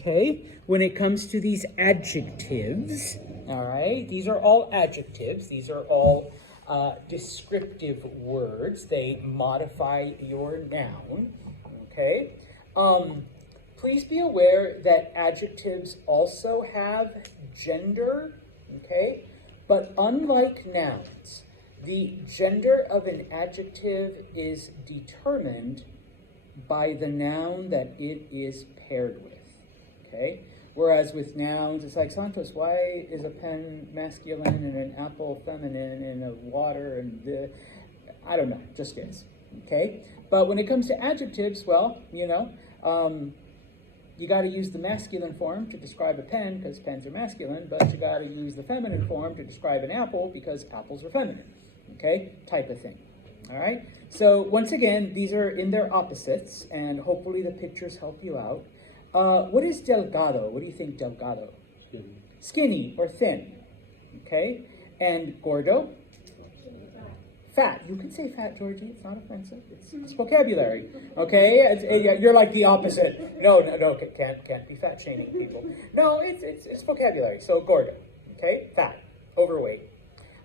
okay? When it comes to these adjectives, all right? These are all adjectives. These are all descriptive words. They modify your noun, okay? Please be aware that adjectives also have gender, okay? But unlike nouns, the gender of an adjective is determined by the noun that it is paired with, okay? Whereas with nouns, it's like, Santos, why is a pen masculine and an apple feminine and a water and the, I don't know, just is, okay? But when it comes to adjectives, well, you know, you got to use the masculine form to describe a pen because pens are masculine, but you got to use the feminine form to describe an apple because apples are feminine, okay? Type of thing, all right? So once again, these are in their opposites, and hopefully the pictures help you out. What is delgado? What do you think delgado? Skinny. Skinny or thin, okay? And gordo? Fat. You can say fat, Georgie. It's not offensive. It's vocabulary, okay? You're like the opposite. No, can't be fat shaming people. No, it's vocabulary. So gordo, okay? Fat, overweight.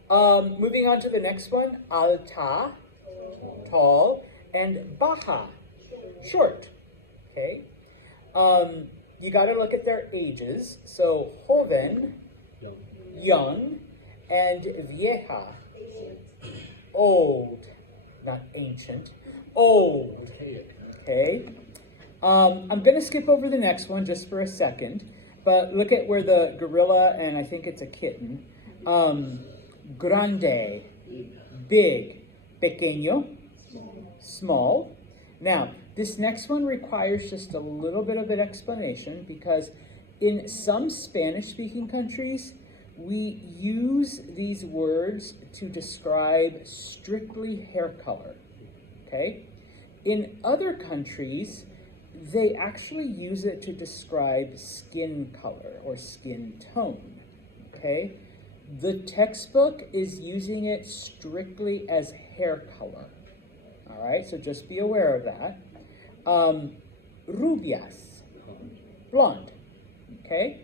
Moving on to the next one, alta, tall, and baja, short, okay? You got to look at their ages. So joven, young, and vieja, old, not ancient, old, okay? I'm going to skip over the next one just for a second, but look at where the gorilla, and I think it's a kitten, grande, big, pequeño, small. Now, this next one requires just a little bit of an explanation because in some Spanish-speaking countries, we use these words to describe strictly hair color, okay? In other countries, they actually use it to describe skin color or skin tone, okay? The textbook is using it strictly as hair color, all right? So just be aware of that. Rubias, blonde, okay?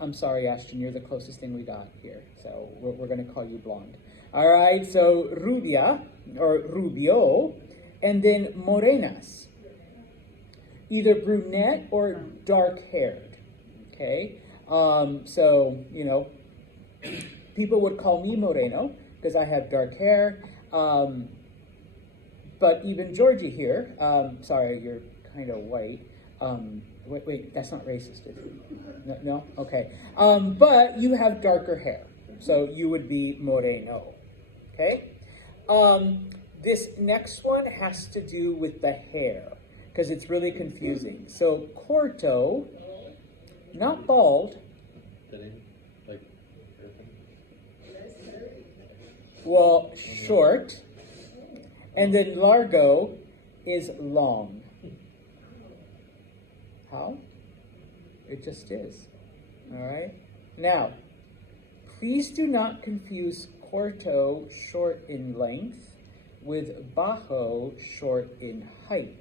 I'm sorry, Ashton, you're the closest thing we got here, so we're going to call you blonde. All right, so rubia, or rubio, and then morenas, either brunette or dark-haired, okay? So, you know, people would call me moreno because I have dark hair, but even Georgie here, sorry, you're kind of white. Wait, that's not racist, is it? No? Okay. But you have darker hair, so you would be moreno, okay? This next one has to do with the hair, because it's really confusing. So corto, not bald. Well, short. And then largo is long. How? It just is. All right? Now, please do not confuse corto, short in length, with bajo, short in height.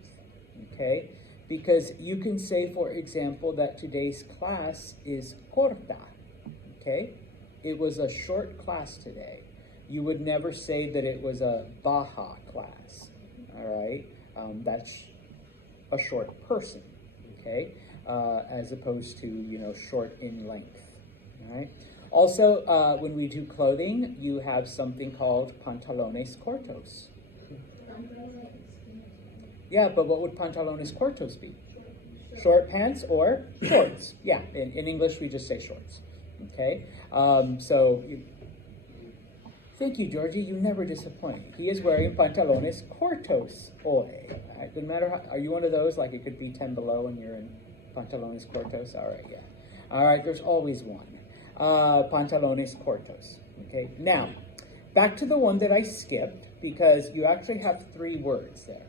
Okay? Because you can say, for example, that today's class is corta. Okay? It was a short class today. You would never say that it was a baja class. All right? That's a short person. Okay, as opposed to, you know, short in length, all right? Also, when we do clothing, you have something called pantalones cortos. Yeah, but what would pantalones cortos be? Short pants or shorts? Yeah, in English, we just say shorts, okay? Thank you, Georgie. You never disappoint. He is wearing pantalones cortos hoy. Right? No matter how, are you one of those, like it could be 10 below and you're in pantalones cortos? All right, yeah. All right, there's always one. Pantalones cortos. Okay, now, back to the one that I skipped because you actually have 3 words there.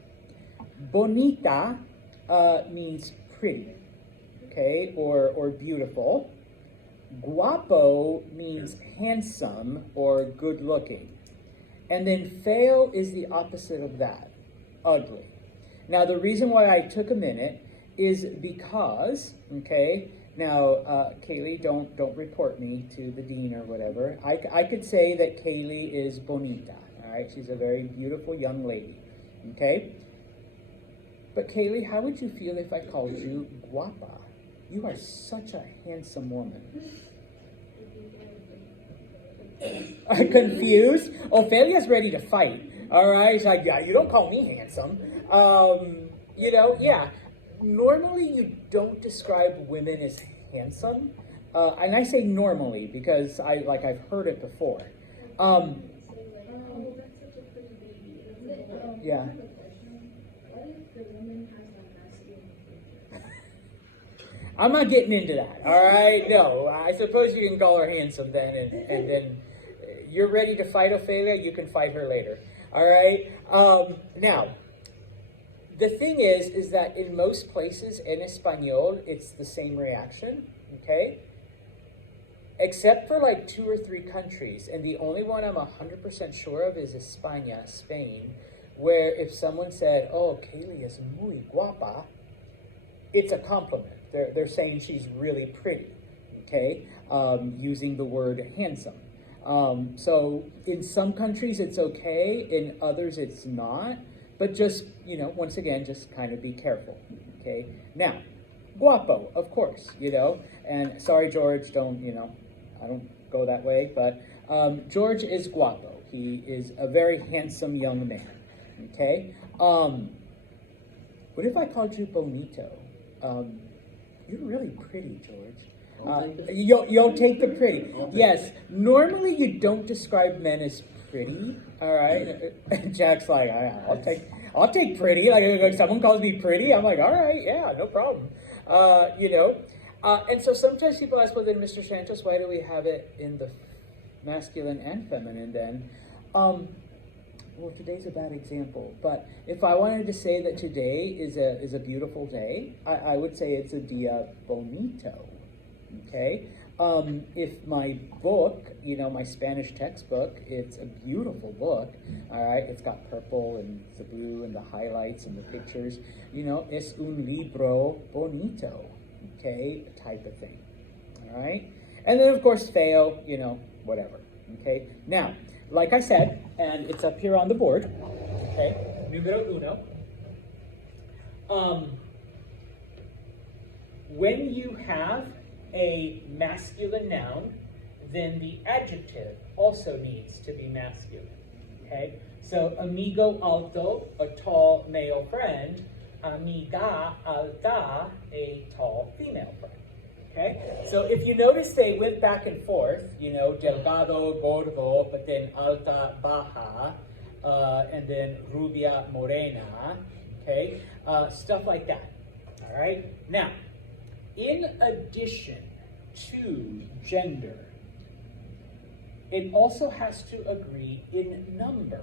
Bonita means pretty, okay, or beautiful. Guapo means handsome or good looking. And then feo is the opposite of that, ugly. Now the reason why I took a minute is because, okay, now, Kaylee, don't report me to the dean or whatever. I could say that Kaylee is bonita, all right? She's a very beautiful young lady, okay? But Kaylee, how would you feel if I called you guapa? You are such a handsome woman. Confused? Ophelia's ready to fight, all right? She's like, yeah, you don't call me handsome. You know, yeah. Normally, you don't describe women as handsome, and I say normally because I've heard it before. Yeah. I'm not getting into that. All right, no. I suppose you can call her handsome then, and then you're ready to fight Ophelia. You can fight her later. All right. Now. The thing is that in most places in Espanol, it's the same reaction, okay? Except for like 2 or 3 countries, and the only one I'm 100% sure of is España, Spain, where if someone said, oh, Kaylee is muy guapa, it's a compliment. They're saying she's really pretty, okay? Using the word handsome. So in some countries it's okay, in others it's not. But just, you know, once again, just kind of be careful, okay? Now, guapo, of course, you know, and sorry, George, don't, you know, I don't go that way, but George is guapo. He is a very handsome young man, okay? What if I called you bonito? You're really pretty, George. You'll take the pretty. Yes, normally you don't describe men as pretty, all right? Jack's like, I'll take pretty. Like if someone calls me pretty, I'm like, all right, yeah, no problem. You know, and so sometimes people ask, well, then, Mr. Santos, why do we have it in the masculine and feminine then? Well, today's a bad example, but if I wanted to say that today is a beautiful day, I would say it's a dia bonito, okay? If my book, you know, my Spanish textbook, it's a beautiful book, all right? It's got purple and the blue and the highlights and the pictures, you know, es un libro bonito, okay? Type of thing, all right? And then, of course, feo, you know, whatever, okay? Now, like I said, and it's up here on the board, okay? Numero uno. When you have a masculine noun, then the adjective also needs to be masculine, okay? So, amigo alto, a tall male friend, amiga alta, a tall female friend, okay? So if you notice they went back and forth, you know, delgado, gordo, but then alta, baja, and then rubia, morena, okay? Stuff like that, all right? Now, in addition to gender, it also has to agree in number,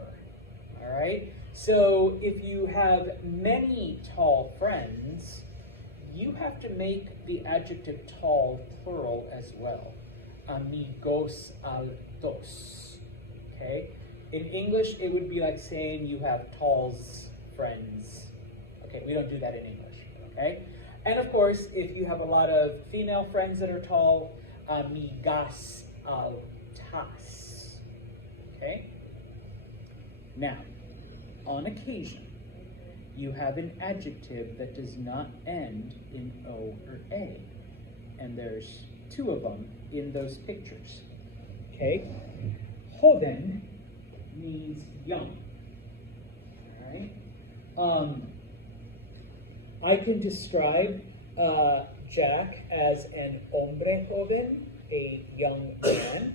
all right? So if you have many tall friends, you have to make the adjective tall plural as well. Amigos altos, okay? In English, it would be like saying you have talls friends. Okay, we don't do that in English, okay? And of course, if you have a lot of female friends that are tall, amigas altas, okay? Now, on occasion, you have an adjective that does not end in O or A. And there's 2 of them in those pictures, okay? Joven means young, all right? I can describe Jack as an hombre joven, a young man.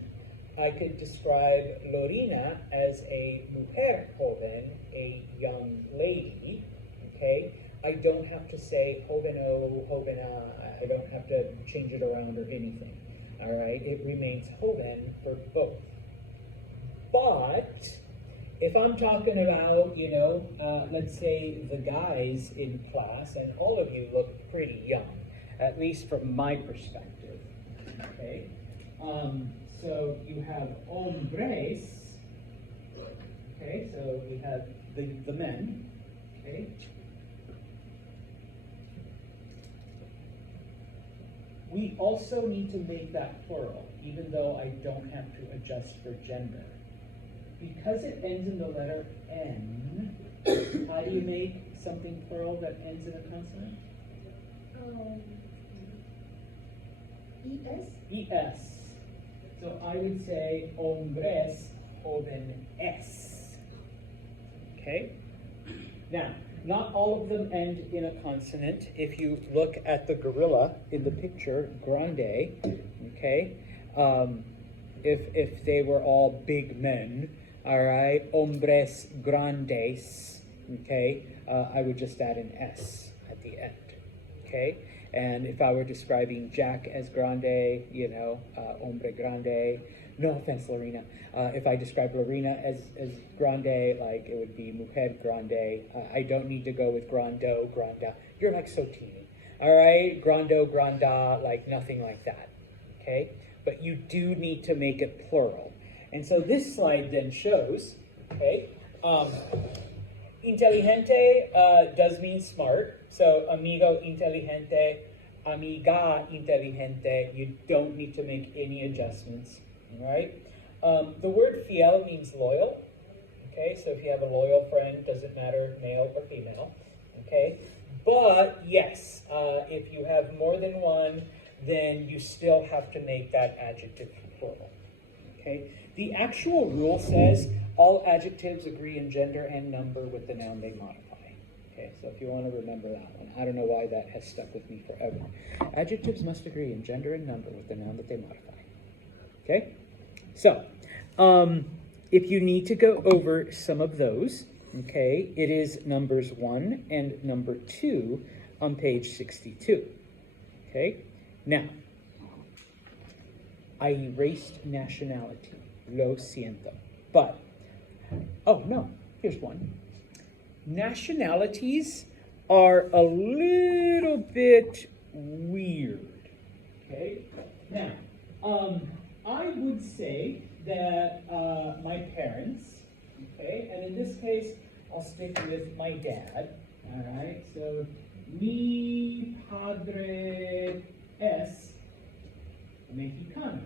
I could describe Lorena as a mujer joven, a young lady, okay? I don't have to say joveno, jovena, I don't have to change it around or anything, all right? It remains joven for both. But if I'm talking about, you know, let's say the guys in class, and all of you look pretty young, at least from my perspective, okay? So you have hombres, okay, so we have the men, okay? we also need to make that plural, even though I don't have to adjust for gender. Because it ends in the letter N, how do you make something plural that ends in a consonant? ES. So I would say hombres, jóvenes. Okay? Now, not all of them end in a consonant. If you look at the gorilla in the picture, grande, okay? If they were all big men, all right, hombres grandes, okay? I would just add an S at the end, okay? And if I were describing Jack as grande, you know, hombre grande, no offense, Lorena. If I describe Lorena as grande, like it would be mujer grande. I don't need to go with grando, granda. You're like so teeny. All right, grando, granda, like nothing like that. Okay, but you do need to make it plural. And so this slide then shows, okay, inteligente does mean smart. So amigo inteligente, amiga inteligente, you don't need to make any adjustments, all right? The word fiel means loyal, okay? So if you have a loyal friend, doesn't matter male or female, okay? But yes, if you have more than one, then you still have to make that adjective plural, okay? The actual rule says all adjectives agree in gender and number with the noun they modify. Okay, so if you want to remember that one, I don't know why that has stuck with me forever. Adjectives must agree in gender and number with the noun that they modify. Okay, so if you need to go over some of those, okay, it is numbers 1 and number 2 on page 62. Okay, now, I erased nationality. Lo siento. But, oh no, here's one. Nationalities are a little bit weird. Okay? Now, I would say that my parents, okay, and in this case, I'll stick with my dad. All right? So, mi padre es mexicano.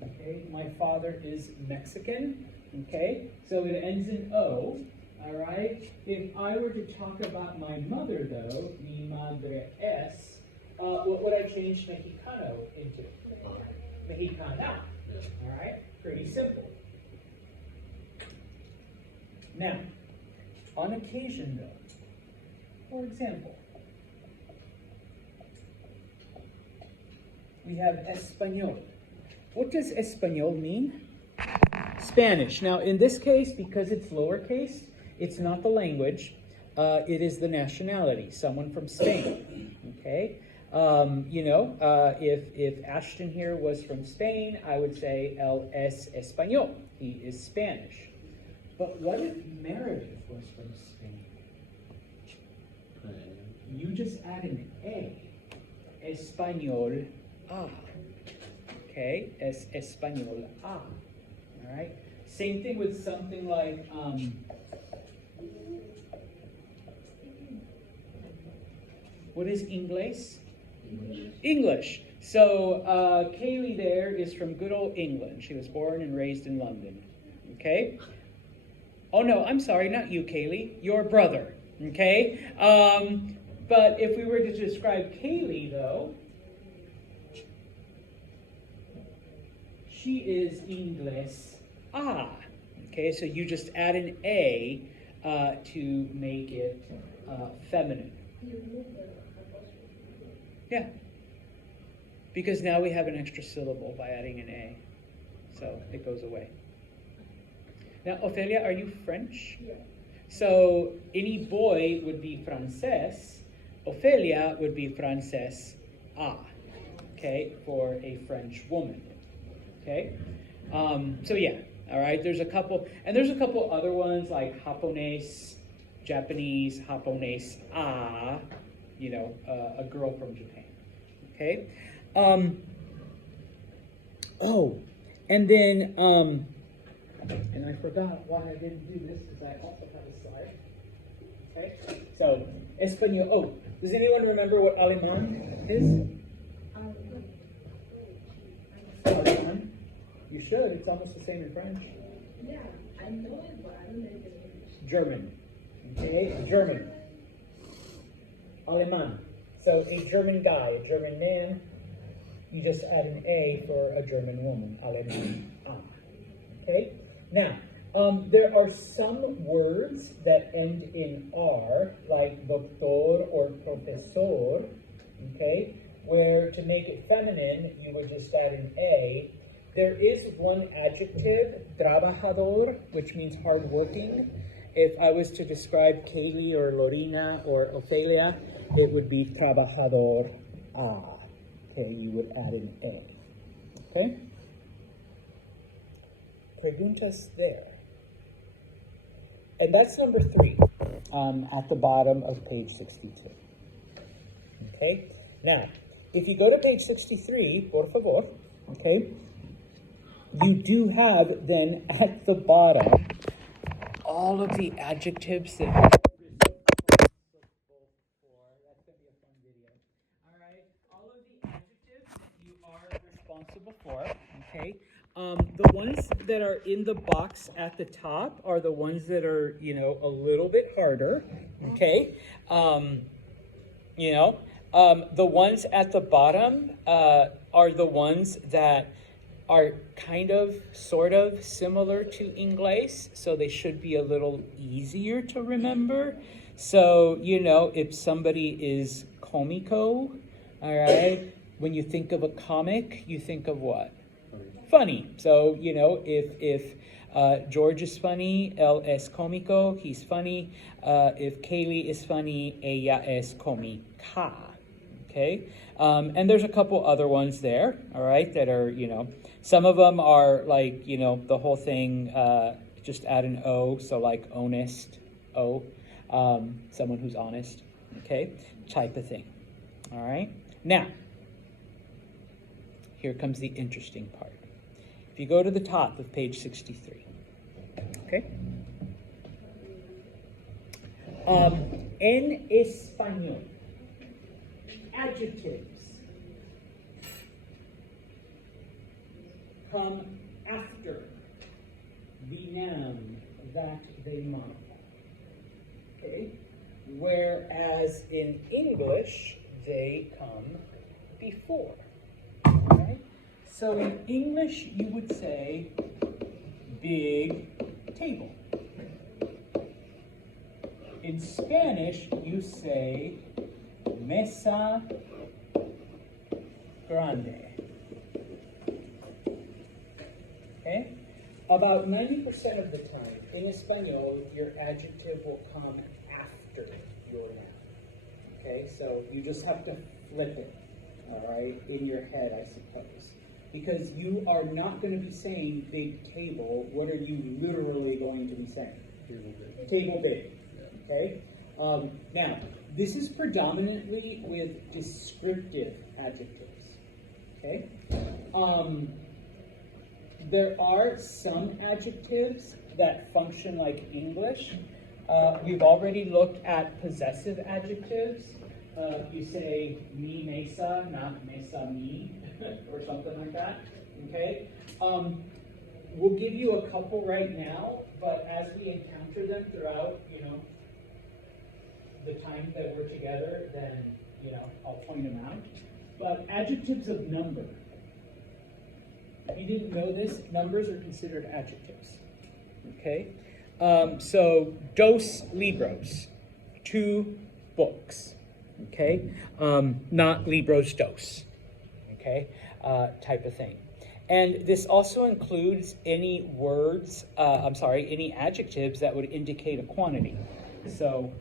Okay, my father is Mexican, okay, so it ends in O, all right? If I were to talk about my mother, though, mi madre es, what would I change Mexicano into? Mexicana, all right? Pretty simple. Now, on occasion, though, for example, we have Español. What does Español mean? Spanish. Now, in this case, because it's lowercase, it's not the language. It is the nationality, someone from Spain. Okay? If Ashton here was from Spain, I would say él es español. He is Spanish. But what if Meredith was from Spain? You just add an A. Español A. Okay, es español A. All right. Same thing with something like what is Inglés? English. So Kaylee there is from good old England. She was born and raised in London. Okay. Oh no, I'm sorry, not you, Kaylee. Your brother. Okay. But if we were to describe Kaylee, though, she is Inglés A. Okay, so you just add an A to make it feminine. Yeah. Because now we have an extra syllable by adding an A. So it goes away. Now, Ophelia, are you French? Yeah. So any boy would be Francés. Ophelia would be Francés A. Okay, for a French woman. Okay, so yeah, all right, there's a couple other ones like Japonés, Japanese, Japonés A, a girl from Japan, okay? And then, and I forgot why I didn't do this, because I also have a slide, okay? So, Español, Does anyone remember what Alemán is? Alemán? You should. It's almost the same in French. Yeah, I know it, but I don't know if it's German. Okay, German. Alemán. So a German guy, a German man, you just add an A for a German woman. Alemán. Okay? Now, there are some words that end in R, like doctor or profesor, okay, where to make it feminine, you would just add an A. There is one adjective, trabajador, which means hardworking. If I was to describe Kaylee or Lorena or Ophelia, it would be trabajador A. Okay, you would add an A. Okay? Preguntas there. And that's number 3 at the bottom of page 62. Okay? Now, if you go to page 63, por favor, okay, you do have then at the bottom all of the adjectives that you're responsible for. That's going to be a fun video. All right? All of the adjectives that you are responsible for, okay? The ones that are in the box at the top are the ones that are, a little bit harder, okay? The ones at the bottom are the ones that are kind of, sort of similar to English, so they should be a little easier to remember. So, if somebody is comico, all right, when you think of a comic, you think of what? Funny. So, if George is funny, él es cómico, he's funny. If Kaylee is funny, ella es cómica. Okay? And there's a couple other ones there, all right, that are, some of them are like, the whole thing, just add an O, so like honest, O, someone who's honest, okay, type of thing, all right? Now, here comes the interesting part. If you go to the top of page 63, okay? En español, adjectives come after the noun that they modify, okay? Whereas in English, they come before, okay? So in English, you would say big table. In Spanish, you say mesa grande. Okay? About 90% of the time, in Espanol, your adjective will come after your noun. Okay? So you just have to flip it, all right, in your head, I suppose. Because you are not going to be saying big table. What are you literally going to be saying? Table big. Table big. Okay? Now, this is predominantly with descriptive adjectives. Okay? There are some adjectives that function like English. We've already looked at possessive adjectives. You say mi mesa, not mesa mi, or something like that. Okay? We'll give you a couple right now, but as we encounter them throughout, the time that we're together, then, I'll point them out. But adjectives of number. If you didn't know this, numbers are considered adjectives. Okay? So, dos libros, 2 books. Okay? Not libros dos. Okay? Type of thing. And this also includes any words, any adjectives that would indicate a quantity. So,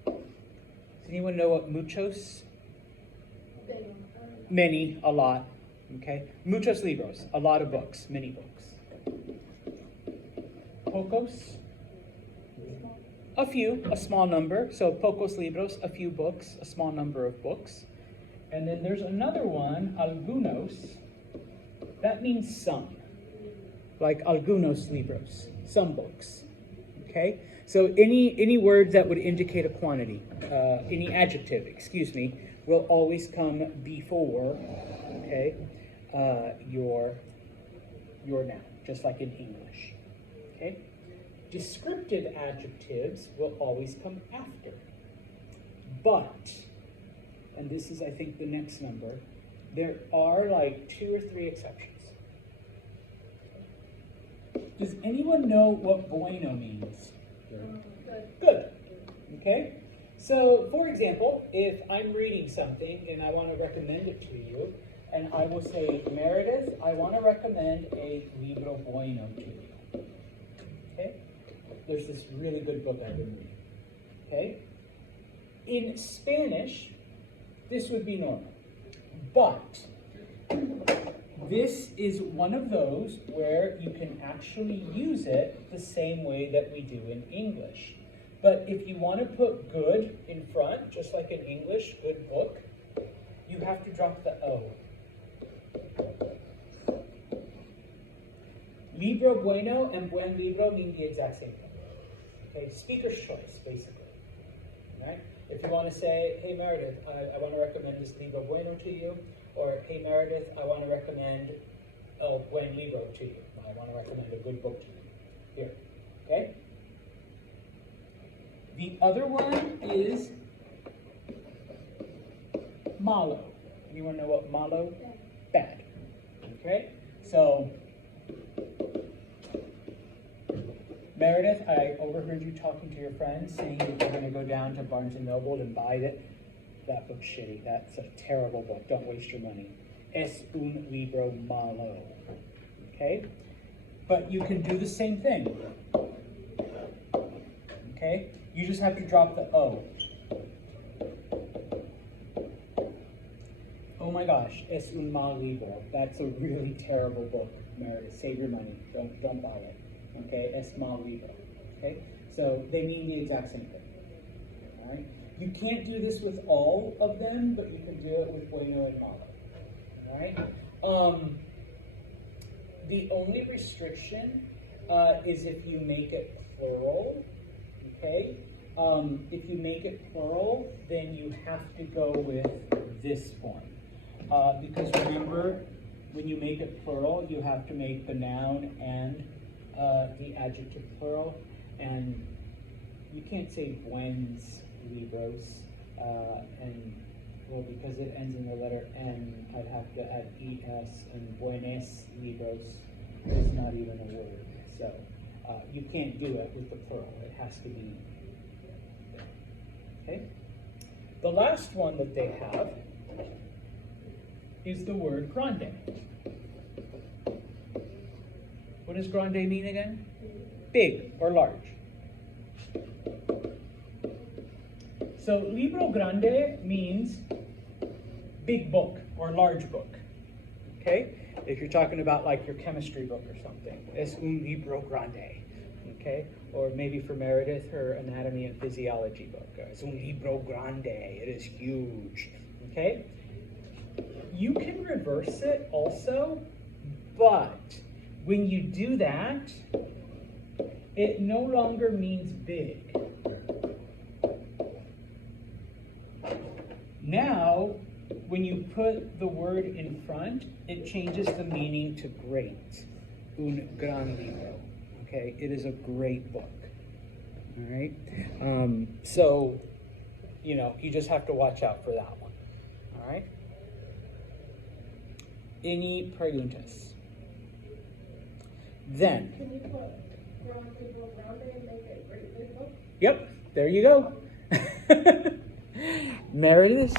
does anyone know what muchos? Many, a lot. Okay? Muchos libros, a lot of books, many books. Pocos? A few, a small number. So pocos libros, a few books, a small number of books. And then there's another one, algunos. That means some. Like algunos libros, some books. Okay? So any word that would indicate a quantity, any adjective, excuse me, will always come before, okay, your noun, just like in English, okay? Descriptive adjectives will always come after. But, and this is, I think, the next number, there are like 2 or 3 exceptions. Does anyone know what bueno means? Good. Okay. So, for example, if I'm reading something and I want to recommend it to you, and I will say, Meredith, I want to recommend a libro bueno to you. Okay? There's this really good book I've been reading. Okay? In Spanish, this would be normal. But this is one of those where you can actually use it the same way that we do in English. But if you want to put good in front, just like in English, good book, you have to drop the O. Libro bueno and buen libro mean the exact same thing. Okay, speaker's choice, basically. Right? If you want to say, hey Meredith, I want to recommend this libro bueno to you, or hey Meredith, I want to recommend el buen libro to you. I want to recommend a good book to you. Here, okay? The other one is malo. Anyone know what malo? Bad. Okay? So, Meredith, I overheard you talking to your friends saying that you're going to go down to Barnes & Noble and buy it. That book's shitty. That's a terrible book. Don't waste your money. Es un libro malo. Okay? But you can do the same thing. Okay? You just have to drop the O. Oh my gosh, es un mal libro. That's a really terrible book, Meredith. Save your money. Don't buy it. Okay? Es mal libro. Okay? So they mean the exact same thing. All right? You can't do this with all of them, but you can do it with bueno and malo. All right? The only restriction is if you make it plural. Okay? If you make it plural, then you have to go with this form. Because remember, when you make it plural, you have to make the noun and the adjective plural. And you can't say buenos libros, and well, because it ends in the letter N, I'd have to add ES, and buenos libros is not even a word. So you can't do it with the plural. It has to be there. Okay? The last one that they have is the word grande. What does grande mean again? Big or large. So libro grande means big book or large book. Okay? If you're talking about like your chemistry book or something, es un libro grande. Okay? Or maybe for Meredith, her anatomy and physiology book. Es un libro grande. It is huge. Okay? You can reverse it also, but when you do that, it no longer means big. Now, when you put the word in front, it changes the meaning to great. Un gran libro. Okay, it is a great book. All right? So, you know, you just have to watch out for that one. All right? Any preguntas? Then. Can you put gran libro grande and make it great big book? Yep, there you go. Meredith.